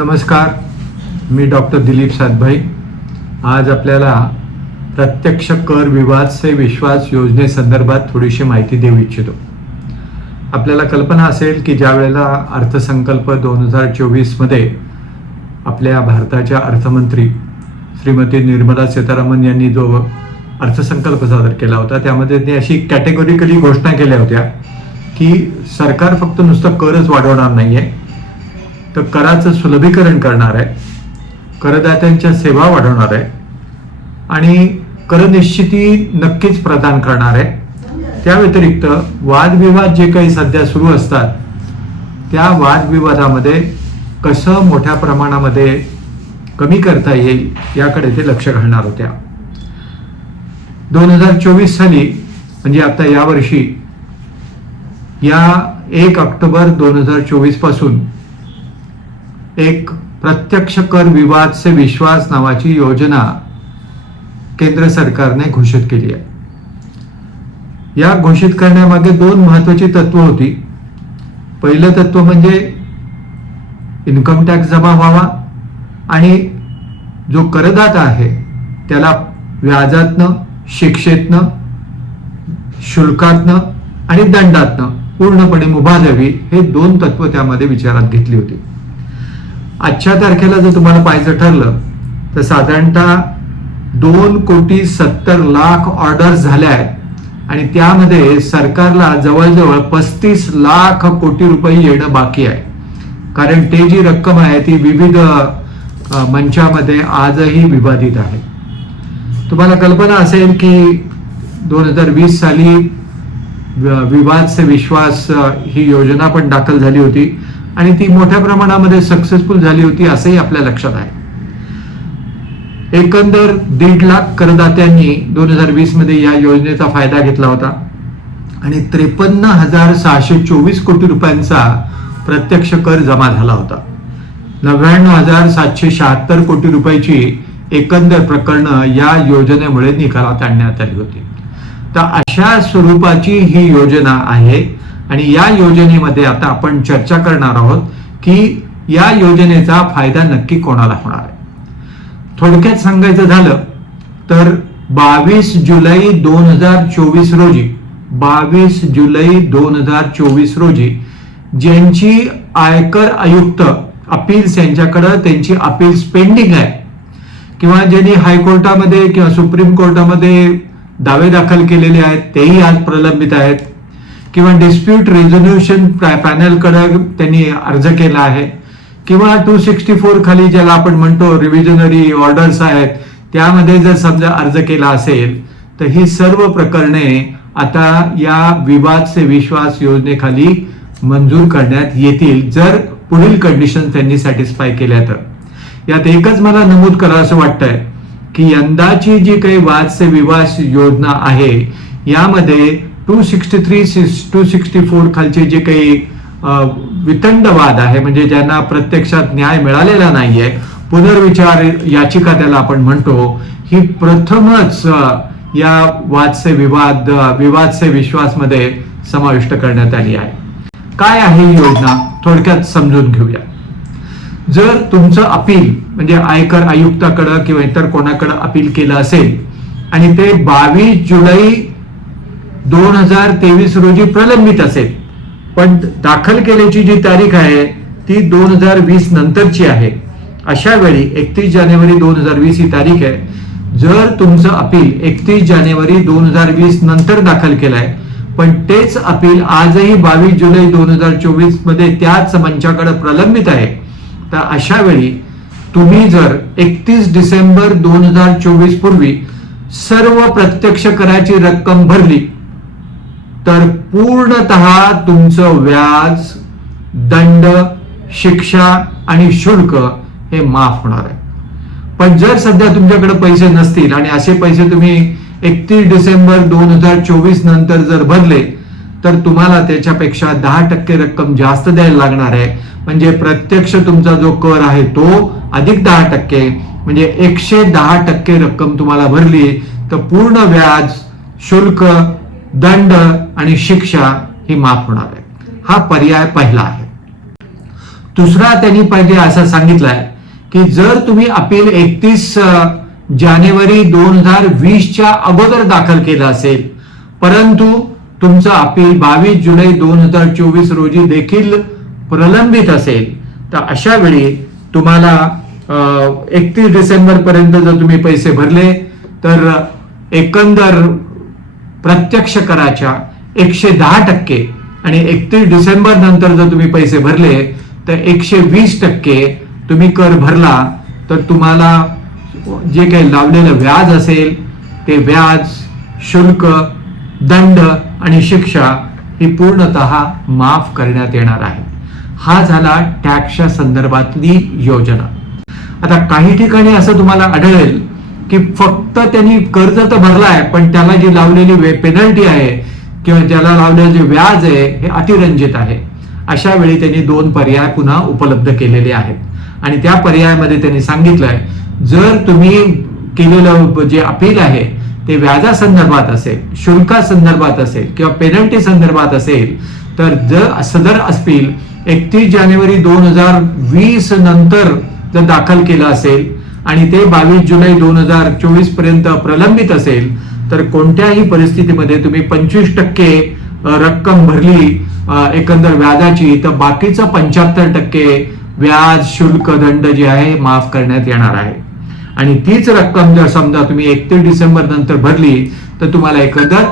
नमस्कार मी डॉक्टर दिलीप सातभाई. आज आपल्याला प्रत्यक्ष कर विवाद से विश्वास योजनेसंदर्भात थोडीशी माहिती देऊ इच्छितो. आपल्याला कल्पना असेल की ज्या वेळेला अर्थसंकल्प दोन हजार चोवीसमध्ये आपल्या भारताच्या अर्थमंत्री श्रीमती निर्मला सीतारामन यांनी जो अर्थसंकल्प सादर केला होता त्यामध्ये त्यांनी अशी कॅटेगोरिकली घोषणा केल्या होत्या की सरकार फक्त नुसतं करच वाढवणार नाही आहे तर कराचं सुलभीकरण करणार आहे करदात्यांच्या सेवा वाढवणार आहे आणि करनिश्चिती नक्कीच प्रदान करणार आहे. त्या व्यतिरिक्त वादविवाद जे काही सध्या सुरू असतात त्या वादविवादामध्ये कसं मोठ्या प्रमाणामध्ये कमी करता येईल याकडे ते लक्ष घालणार होत्या. दोन हजार चोवीस साली म्हणजे आता यावर्षी या एक ऑक्टोबर दोन हजार चोवीसपासून एक प्रत्यक्ष कर विवाद से विश्वास नावाची योजना केंद्र सरकारने घोषित केली आहे. या घोषित करण्यामागे दोन महत्वाची तत्व होती. पहिलं तत्व म्हणजे इन्कम टॅक्स जमा व्हावा आणि जो करदाता आहे त्याला व्याजातनं शिक्षेतनं शुल्कातनं आणि दंडातनं पूर्णपणे मुभा द्यावी हे दोन तत्व त्यामध्ये विचारात घेतली होती. आजच्या तारखेला जर तुम्हाला पाहायचं ठरलं तर साधारणतः दोन कोटी सत्तर लाख ऑर्डर झाल्या आहेत आणि त्यामध्ये सरकारला जवळजवळ पस्तीस लाख कोटी रुपये येणं बाकी आहे. कारण ते जी रक्कम आहे ती विविध मंचामध्ये आजही विवादित आहे. तुम्हाला कल्पना असेल की दोन हजार वीस साली विवाद से विश्वास ही योजना पण दाखल झाली होती. आणि ती मोठ्या प्रमाणामध्ये सक्सेसफुल झाली होती असंही आपल्या लक्षात आहे. एकंदर दीड लाख करदात्यांनी दोन हजार वीसमध्ये या योजनेचा फायदा घेतला होता. आणि त्रेपन्न हजार सहाशे चोवीस कोटी रुपयांचा प्रत्यक्ष कर जमा झाला होता. नव्याण्णव हजार सातशे शहात्तर कोटी रुपयाची एकंदर प्रकरणं या योजनेमुळे निकालात आणण्यात आली होती. तर अशा स्वरूपाची ही योजना आहे आणि या योजनेमध्ये आता आपण चर्चा करणार आहोत की या योजनेचा फायदा नक्की कोणाला होणार आहे. थोडक्यात सांगायचं झालं तर बावीस जुलै दोन हजार चोवीस रोजी बावीस जुलै दोन हजार चोवीस रोजी ज्यांची आयकर आयुक्त अपील्स यांच्याकडं त्यांची अपील्स पेंडिंग आहे किंवा ज्यांनी हायकोर्टामध्ये किंवा सुप्रीम कोर्टामध्ये दावे दाखल केलेले आहेत तेही आज प्रलंबित आहेत. किंवा डिस्प्यूट रेझोल्युशन पॅनलकडे त्यांनी अर्ज केला आहे. किंवा टू सिक्स्टी फोर खाली ज्याला आपण म्हणतो रिव्हिजनरी ऑर्डर्स आहेत त्यामध्ये जर समजा अर्ज केला असेल तर ही सर्व प्रकरणे आता या विवाद से विश्वास योजनेखाली मंजूर करण्यात येतील जर पुढील कंडिशन त्यांनी सॅटिस्फाय केल्या तर. यात एकच मला नमूद करा असं वाटतंय की यंदाची जी काही वाद से विवास योजना आहे यामध्ये two sixty three two sixty four खालचे जे काही वितंडवाद आहे म्हणजे ज्यांना प्रत्यक्षात न्याय मिळालेला नाहीये पुनर्विचार याचिका त्याला आपण म्हणतो ही प्रथमच या वादसे विवाद विवादसे विश्वासमध्ये समाविष्ट करण्यात आली आहे. काय आहे ही योजना? थोडक्यात समजून घेऊया. जर तुमचं अपील म्हणजे आयकर आयुक्ताकडं किंवा इतर कोणाकडं अपील केलं असेल आणि ते बावीस जुलै दोन हजार तेवीस रोजी प्रलंबित असेल. पण दाखल केल्याची जी तारीख आहे ती दोन हजार वीस नंतरची आहे. अशा वेळी एकतीस जानेवारी दोन हजार वीस ही तारीख आहे. जर तुमचं अपील एकतीस जानेवारी दोन हजार वीस नंतर दाखल केलंय पण तेच अपील आजही बावीस जुलै दोन हजार चोवीसमध्ये त्याच मंचाकडे प्रलंबित आहे तर अशा वेळी तुम्ही जर एकतीस डिसेंबर दोन हजार चोवीस पूर्वी सर्व प्रत्यक्ष कराची रक्कम भरली तर पूर्णतः तुमचं व्याज दंड शिक्षा आणि शुल्क हे माफ होणार आहे. पण जर सध्या तुमच्याकडे पैसे नसतील आणि असे पैसे तुम्ही एकतीस डिसेंबर दोन हजार चोवीस नंतर जर भरले तर तुम्हाला त्याच्यापेक्षा दहा टक्के रक्कम जास्त द्यायला लागणार आहे. म्हणजे प्रत्यक्ष तुमचा जो कर आहे तो अधिक दहा टक्के म्हणजे एकशे दहा टक्के रक्कम तुम्हाला भरली तर पूर्ण व्याज शुल्क दंड आणि शिक्षा ही माफ होणार आहे. हा पर्याय पहिला आहे. दुसरा त्यांनी पहिले असं सांगितलंय की जर तुम्ही अपील एकतीस जानेवारी दोन हजार वीसच्या अगोदर दाखल केलं असेल परंतु तुमचं अपील बावीस जुलै दोन हजार चोवीस रोजी देखील प्रलंबित असेल तर अशा वेळी तुम्हाला एकतीस डिसेंबर पर्यंत जर तुम्ही पैसे भरले तर एकंदर प्रत्यक्ष कराच्या एकशे दहा टक्के आणि एकतीस डिसेंबर नंतर जर तुम्ही पैसे भरले तर एकशे वीस टक्के तुम्ही कर भरला तर तुम्हाला जे काही लावलेलं व्याज असेल ते व्याज शुल्क दंड आणि शिक्षा ही पूर्णतः माफ करण्यात येणार आहे. हा झाला टॅक्सच्या संदर्भातली योजना. आता काही ठिकाणी असं तुम्हाला आढळेल की फक्त त्यांनी कर्ज तर भरलाय पण त्याला जी लावलेली पेनल्टी आहे किंवा ज्याला लावलेलं जे व्याज आहे हे अतिरंजित आहे. अशा वेळी त्यांनी दोन पर्याय पुन्हा उपलब्ध केलेले आहेत. आणि त्या पर्यायामध्ये त्यांनी सांगितलंय जर तुम्ही केलेलं जे अपील आहे ते व्याजासंदर्भात असेल शुल्का संदर्भात असेल किंवा पेनल्टी संदर्भात असेल तर जर सदर अपील एकतीस जानेवारी दोन हजार वीस नंतर जर दाखल केलं असेल आणि ते बावीस जुलै दोन हजार चोवीसपर्यंत प्रलंबित असेल तर कोणत्याही परिस्थितीमध्ये तुम्ही पंचवीस टक्के रक्कम भरली एकंदर व्याजाची तर बाकीचं पंच्याहत्तर टक्के व्याज शुल्क दंड जे आहे माफ करण्यात येणार आहे. आणि तीच रक्कम जर समजा तुम्ही एकतीस डिसेंबर नंतर भरली तर तुम्हाला एकंदर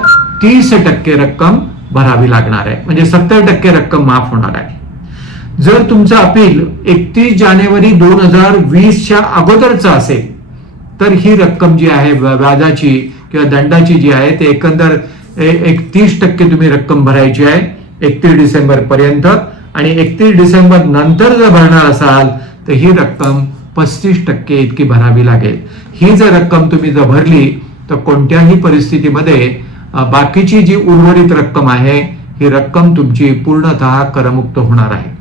तीस टक्के रक्कम भरावी लागणार आहे. म्हणजे सत्तर टक्के रक्कम माफ होणार आहे. जर तुमचं अपील एकतीस जानेवारी दोन हजार वीसच्या अगोदरचं असेल तर ही रक्कम जी आहे व्याजाची किंवा दंडाची जी आहे ते एकंदर एक तीस टक्के तुम्ही रक्कम भरायची आहे एकतीस डिसेंबर पर्यंत. आणि एकतीस डिसेंबर नंतर जर भरणार असाल तर ही रक्कम पस्तीस टक्के इतकी भरावी लागेल. ही जर रक्कम तुम्ही जर भरली तर कोणत्याही परिस्थितीमध्ये बाकीची जी उर्वरित रक्कम आहे ही रक्कम तुमची पूर्णतः करमुक्त होणार आहे.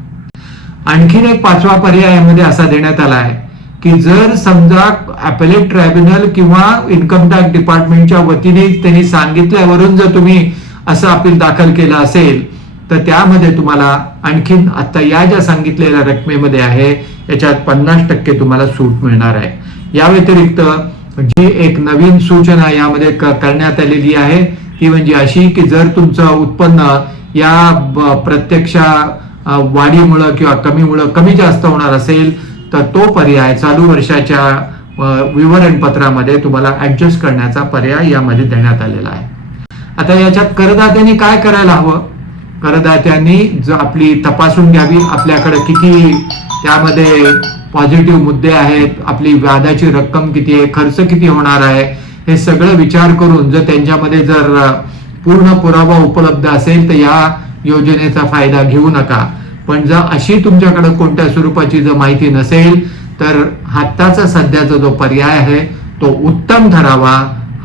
आणखीन एक पाचवा पर्याय यामध्ये असा देण्यात आला आहे की जर समजा अपेलेट ट्रायब्युनल किंवा इन्कम टॅक्स डिपार्टमेंटच्या वतीने त्यांनी सांगितल्यावरून जर तुम्ही असं अपील दाखल केलं असेल तर त्यामध्ये तुम्हाला आणखीन आता या ज्या सांगितलेल्या रकमेमध्ये आहे याच्यात पन्नास टक्के तुम्हाला सूट मिळणार आहे. या व्यतिरिक्त जी एक नवीन सूचना यामध्ये करण्यात आलेली आहे ती म्हणजे अशी की जर तुमचं उत्पन्न या प्रत्यक्ष वाढीमुळं किंवा कमीमुळं कमी जास्त होणार असेल तर तो पर्याय चालू वर्षाच्या विवरणपत्रामध्ये तुम्हाला ऍडजस्ट करण्याचा पर्याय यामध्ये देण्यात आलेला आहे. आता याच्यात करदात्यांनी काय करायला हवं? करदात्यांनी जर आपली तपासून घ्यावी आपल्याकडे किती त्यामध्ये पॉझिटिव्ह मुद्दे आहेत आपली व्याजाची रक्कम किती आहे खर्च किती होणार आहे हे सगळं विचार करून जर त्यांच्यामध्ये जर पूर्ण पुरावा उपलब्ध असेल तर या योजनेचा फायदा घेऊ नका. पण जर अशी तुमच्याकडे कोणत्या स्वरूपाची जर माहिती नसेल तर हाताचा सध्याचा जो पर्याय आहे तो उत्तम ठरावा.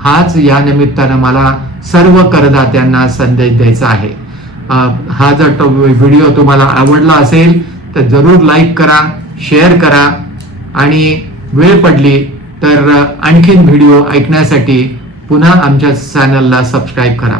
हाच या निमित्तानं मला सर्व करदात्यांना संदेश द्यायचा आहे. हा जर व्हिडिओ तुम्हाला आवडला असेल तर जरूर लाईक करा शेअर करा. आणि वेळ पडली तर आणखीन व्हिडिओ ऐकण्यासाठी पुन्हा आमच्या चॅनलला सबस्क्राईब करा.